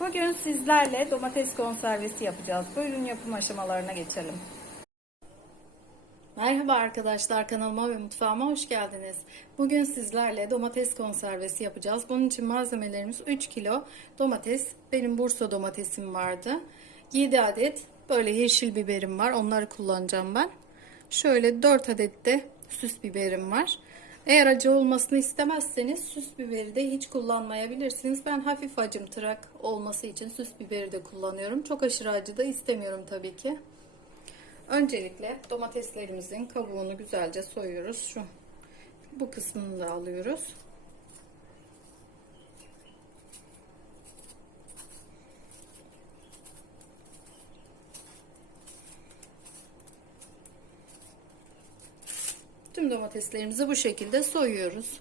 Bugün sizlerle domates konservesi yapacağız. Buyurun yapım aşamalarına geçelim. Merhaba arkadaşlar kanalıma ve mutfağıma hoş geldiniz. Bugün sizlerle domates konservesi yapacağız. Bunun için malzemelerimiz 3 kilo domates. Benim Bursa domatesim vardı. 7 adet böyle yeşil biberim var. Onları kullanacağım ben. Şöyle 4 adet de süs biberim var. Eğer acı olmasını istemezseniz süs biberi de hiç kullanmayabilirsiniz. Ben hafif acımtırak olması için süs biberi de kullanıyorum. Çok aşırı acı da istemiyorum tabii ki. Öncelikle domateslerimizin kabuğunu güzelce soyuyoruz. Şu bu kısmını da alıyoruz. Domateslerimizi bu şekilde soyuyoruz.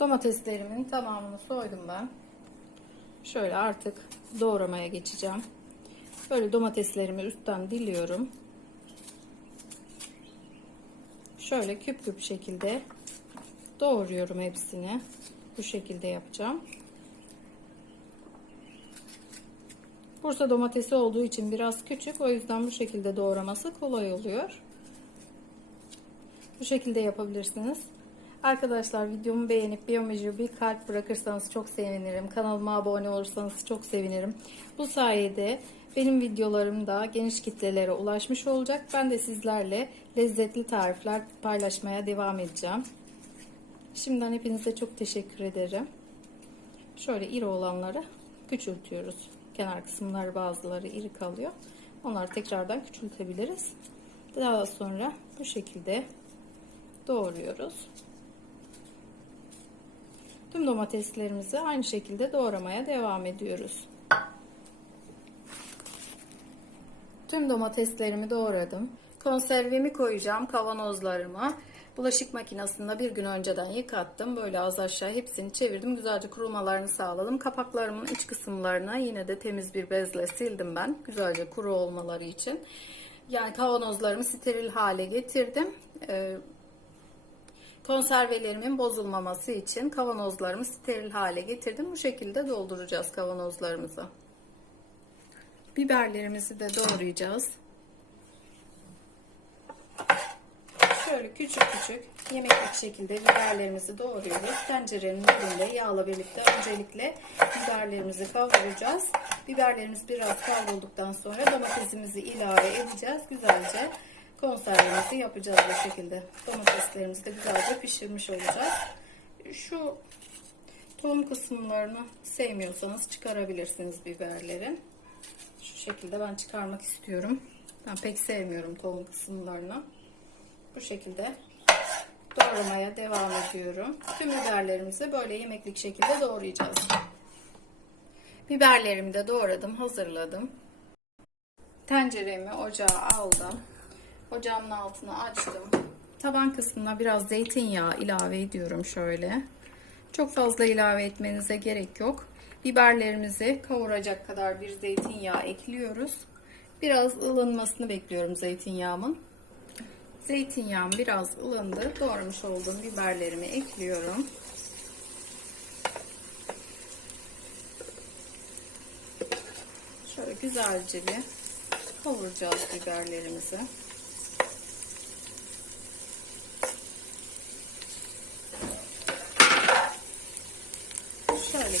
Domateslerimin tamamını soydum ben. Şöyle artık doğramaya geçeceğim. Böyle domateslerimi üstten diliyorum. Şöyle küp küp şekilde doğruyorum hepsini. Bu şekilde yapacağım. Bursa domatesi olduğu için biraz küçük. O yüzden bu şekilde doğraması kolay oluyor. Bu şekilde yapabilirsiniz. Arkadaşlar videomu beğenip biyomeji bir kalp bırakırsanız çok sevinirim. Kanalıma abone olursanız çok sevinirim. Bu sayede benim videolarım da geniş kitlelere ulaşmış olacak. Ben de sizlerle lezzetli tarifler paylaşmaya devam edeceğim. Şimdiden hepinize çok teşekkür ederim. Şöyle iri olanları küçültüyoruz. Kenar kısımları bazıları iri kalıyor. Onları tekrardan küçültebiliriz. Daha sonra bu şekilde doğruyoruz. Tüm domateslerimizi aynı şekilde doğramaya devam ediyoruz. Tüm domateslerimi doğradım. Konservemi koyacağım kavanozlarıma. Bulaşık makinesinde bir gün önceden yıkattım. Böyle az aşağı hepsini çevirdim. Güzelce kurumalarını sağladım. Kapaklarımın iç kısımlarına yine de temiz bir bezle sildim ben. Güzelce kuru olmaları için. Yani kavanozlarımı steril hale getirdim. Ee, konservelerimin bozulmaması için kavanozlarımı steril hale getirdim. Bu şekilde dolduracağız kavanozlarımızı. Biberlerimizi de doğrayacağız. Şöyle küçük küçük yemeklik şekilde biberlerimizi doğruyoruz. Tencerenin üzerinde yağla birlikte öncelikle biberlerimizi kavuracağız. Biberlerimiz biraz kavrulduktan sonra domatesimizi ilave edeceğiz. Güzelce konservemizi yapacağız bu şekilde. Domateslerimizi de güzelce pişirmiş olacağız. Şu tohum kısımlarını sevmiyorsanız çıkarabilirsiniz biberlerin. Şu şekilde ben çıkarmak istiyorum. Ben pek sevmiyorum tohum kısımlarını. Bu şekilde doğramaya devam ediyorum. Tüm biberlerimizi böyle yemeklik şekilde doğrayacağız. Biberlerimi de doğradım, hazırladım. Tenceremi ocağa aldım. Ocağımın altını açtım. Taban kısmına biraz zeytinyağı ilave ediyorum şöyle. Çok fazla ilave etmenize gerek yok. Biberlerimizi kavuracak kadar bir zeytinyağı ekliyoruz. Biraz ılınmasını bekliyorum zeytinyağımın. Zeytinyağım biraz ılındı. Doğramış olduğum biberlerimi ekliyorum. Şöyle güzelce bir kavuracağız biberlerimizi. Şöyle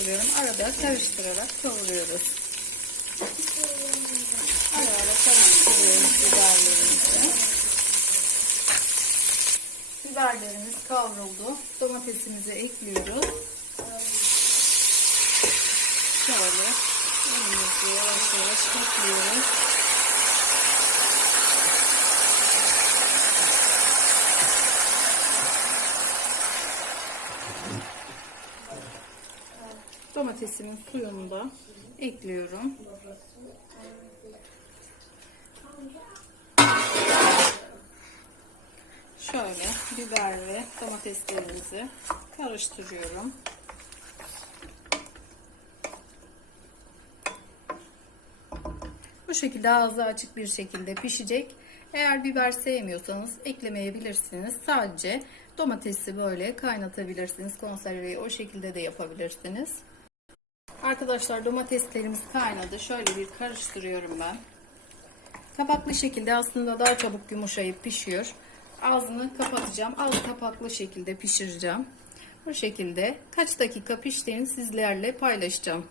karıştırıyorum. Arada karıştırarak kavuruyoruz. Ara ara karıştırıyoruz biberlerimizi. Biberlerimiz kavruldu. Domatesimizi ekliyoruz. Şöyle elimizi yavaş yavaş ekliyoruz. Domatesimin suyunu da ekliyorum. Şöyle biber ve domateslerimizi karıştırıyorum. Bu şekilde ağzı açık bir şekilde pişecek. Eğer biber sevmiyorsanız eklemeyebilirsiniz. Sadece domatesi böyle kaynatabilirsiniz. Konserveyi o şekilde de yapabilirsiniz. Arkadaşlar domateslerimiz kaynadı. Şöyle bir karıştırıyorum ben. Kapaklı şekilde aslında daha çabuk yumuşayıp pişiyor. Ağzını kapatacağım. Alt kapaklı şekilde pişireceğim. Bu şekilde kaç dakika piştiğini sizlerle paylaşacağım.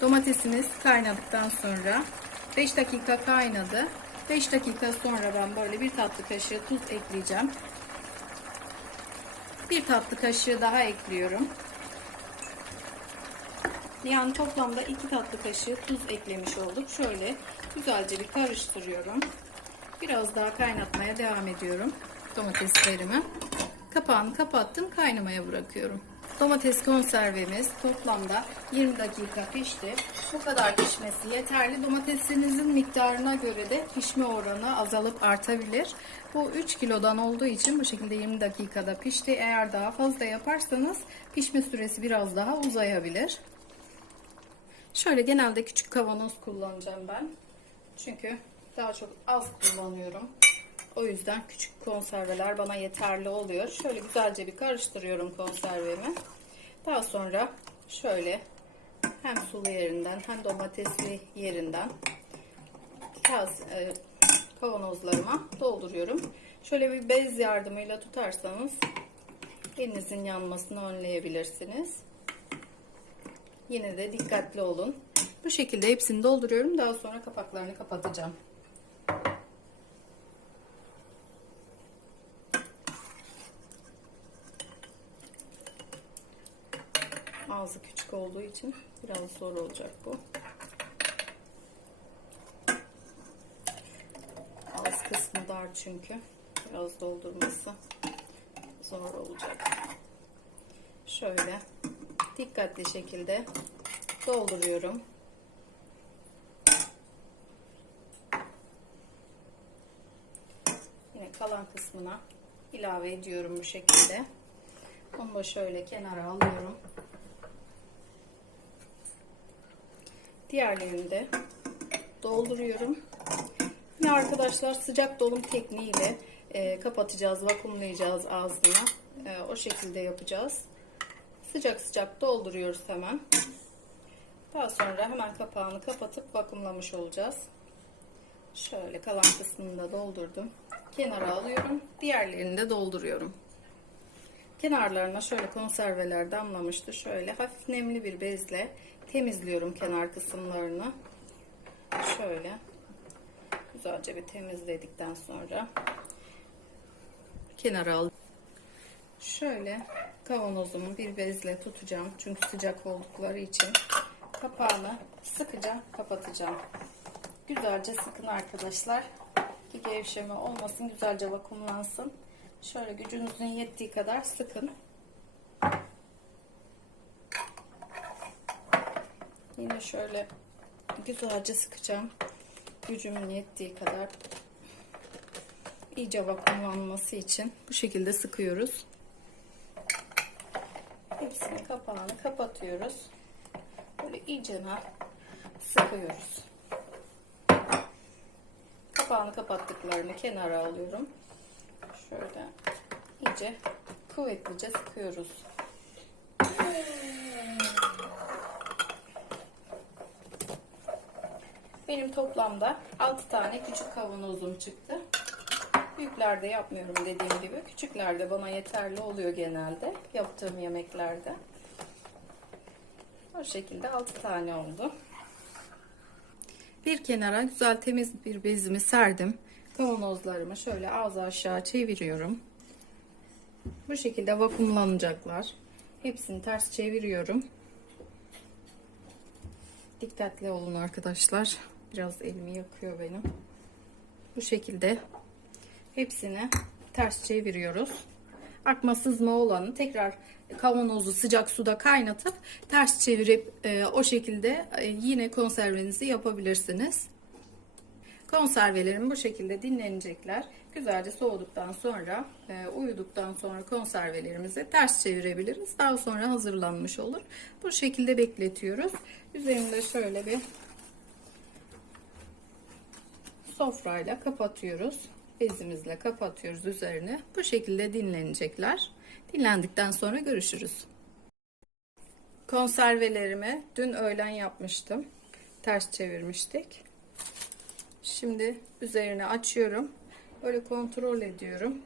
Domatesimiz kaynadıktan sonra 5 dakika kaynadı. 5 dakika sonra ben böyle bir tatlı kaşığı tuz ekleyeceğim. Bir tatlı kaşığı daha ekliyorum. Yani toplamda 2 tatlı kaşığı tuz eklemiş olduk. Şöyle güzelce bir karıştırıyorum. Biraz daha kaynatmaya devam ediyorum domateslerimi. Kapağını kapattım, kaynamaya bırakıyorum. Domates konservemiz toplamda 20 dakika pişti. Bu kadar pişmesi yeterli. Domatesinizin miktarına göre de pişme oranı azalıp artabilir. Bu 3 kilodan olduğu için bu şekilde 20 dakikada pişti. Eğer daha fazla yaparsanız pişme süresi biraz daha uzayabilir. Şöyle genelde küçük kavanoz kullanacağım ben. Çünkü daha çok az kullanıyorum. O yüzden küçük konserveler bana yeterli oluyor. Şöyle güzelce bir karıştırıyorum konservemi. Daha sonra şöyle hem sulu yerinden hem domatesli yerinden kase, e, kavanozlarıma dolduruyorum. Şöyle bir bez yardımıyla tutarsanız elinizin yanmasını önleyebilirsiniz. Yine de dikkatli olun. Bu şekilde hepsini dolduruyorum. Daha sonra kapaklarını kapatacağım. Ağzı küçük olduğu için biraz zor olacak bu. Ağız kısmı dar çünkü. Biraz doldurması zor olacak. Şöyle dikkatli şekilde dolduruyorum. Yine kalan kısmına ilave ediyorum bu şekilde. Onu da şöyle kenara alıyorum. Diğerlerini de dolduruyorum. Yine arkadaşlar sıcak dolum tekniğiyle e, kapatacağız, vakumlayacağız ağzını. E, o şekilde yapacağız. Sıcak sıcak dolduruyoruz hemen. Daha sonra hemen kapağını kapatıp vakumlamış olacağız. Şöyle kalan kısmını da doldurdum. Kenara alıyorum. Diğerlerini de dolduruyorum. Kenarlarına şöyle konserveler damlamıştı. Şöyle hafif nemli bir bezle temizliyorum kenar kısımlarını. Şöyle güzelce bir temizledikten sonra kenara al. Şöyle kavanozumu bir bezle tutacağım. Çünkü sıcak oldukları için kapağını sıkıca kapatacağım. Güzelce sıkın arkadaşlar. Ki gevşeme olmasın. Güzelce vakumlansın. Şöyle gücünüzün yettiği kadar sıkın. Yine şöyle güzelce sıkacağım. Gücümün yettiği kadar iyice vakumlanması için bu şekilde sıkıyoruz. Hepsini kapağını kapatıyoruz. Böyle iyice sıkıyoruz. Kapağını kapattıklarını kenara alıyorum. Şöyle iyice kuvvetlice sıkıyoruz. Benim toplamda 6 tane küçük kavanozum çıktı. Büyüklerde yapmıyorum dediğim gibi. Küçüklerde bana yeterli oluyor genelde yaptığım yemeklerde. O şekilde 6 tane oldu. Bir kenara güzel temiz bir bezimi serdim. Kavanozlarımı şöyle ağzı aşağı çeviriyorum. Bu şekilde vakumlanacaklar. Hepsini ters çeviriyorum. Dikkatli olun arkadaşlar. Biraz elimi yakıyor benim. Bu şekilde hepsini ters çeviriyoruz. Akma sızma olanı tekrar kavanozu sıcak suda kaynatıp ters çevirip e, o şekilde e, yine konservenizi yapabilirsiniz. Konservelerim bu şekilde dinlenecekler. Güzelce soğuduktan sonra, e, uyuduktan sonra konservelerimizi ters çevirebiliriz. Daha sonra hazırlanmış olur. Bu şekilde bekletiyoruz. Üzerinde şöyle bir sofrayla kapatıyoruz. Bezimizle kapatıyoruz üzerine. Bu şekilde dinlenecekler. Dinlendikten sonra görüşürüz. Konservelerimi dün öğlen yapmıştım. Ters çevirmiştik. Şimdi üzerine açıyorum. Böyle kontrol ediyorum.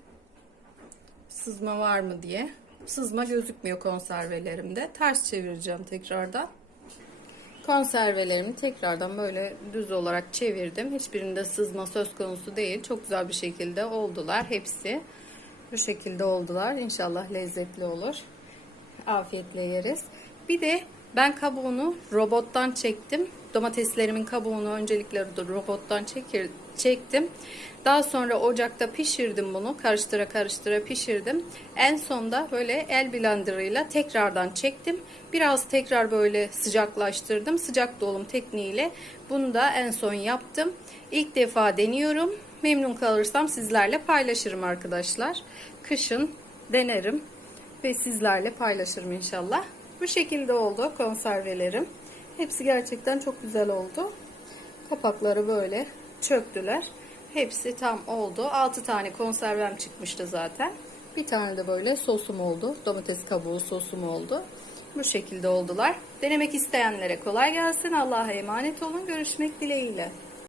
Sızma var mı diye. Sızma gözükmüyor konservelerimde. Ters çevireceğim tekrardan. Konservelerimi tekrardan böyle düz olarak çevirdim. Hiçbirinde sızma söz konusu değil. Çok güzel bir şekilde oldular hepsi. Bu şekilde oldular. İnşallah lezzetli olur. Afiyetle yeriz. Bir de ben kabuğunu robottan çektim. Domateslerimin kabuğunu öncelikle robottan çekir, çektim. Daha sonra ocakta pişirdim bunu. Karıştıra karıştıra pişirdim. En sonda böyle el blenderıyla tekrardan çektim. Biraz tekrar böyle sıcaklaştırdım. Sıcak dolum tekniğiyle bunu da en son yaptım. İlk defa deniyorum. Memnun kalırsam sizlerle paylaşırım arkadaşlar. Kışın denerim ve sizlerle paylaşırım inşallah. Bu şekilde oldu konservelerim. Hepsi gerçekten çok güzel oldu. Kapakları böyle çöktüler. Hepsi tam oldu. 6 tane konservem çıkmıştı zaten. Bir tane de böyle sosum oldu. Domates kabuğu sosum oldu. Bu şekilde oldular. Denemek isteyenlere kolay gelsin. Allah'a emanet olun. Görüşmek dileğiyle.